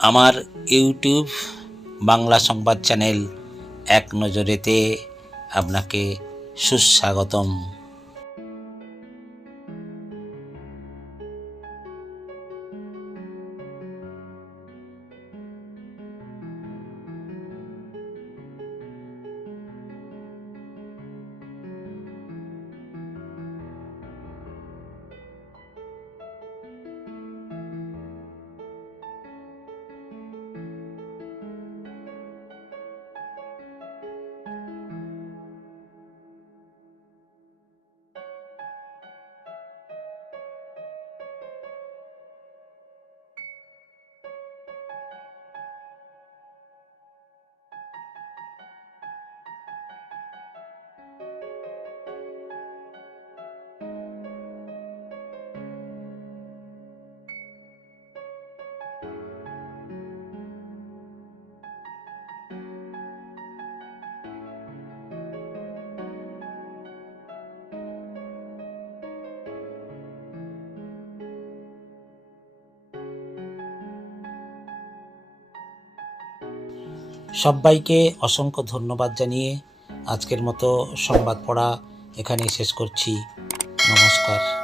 আমার ইউটিউব বাংলা সংবাদ চ্যানেল এক নজরেতে আপনাকে সুস্বাগতম। সবাইকে অসংখ্য ধন্যবাদ জানিয়ে আজকের মতো সংবাদ পড়া এখানেই শেষ করছি। নমস্কার।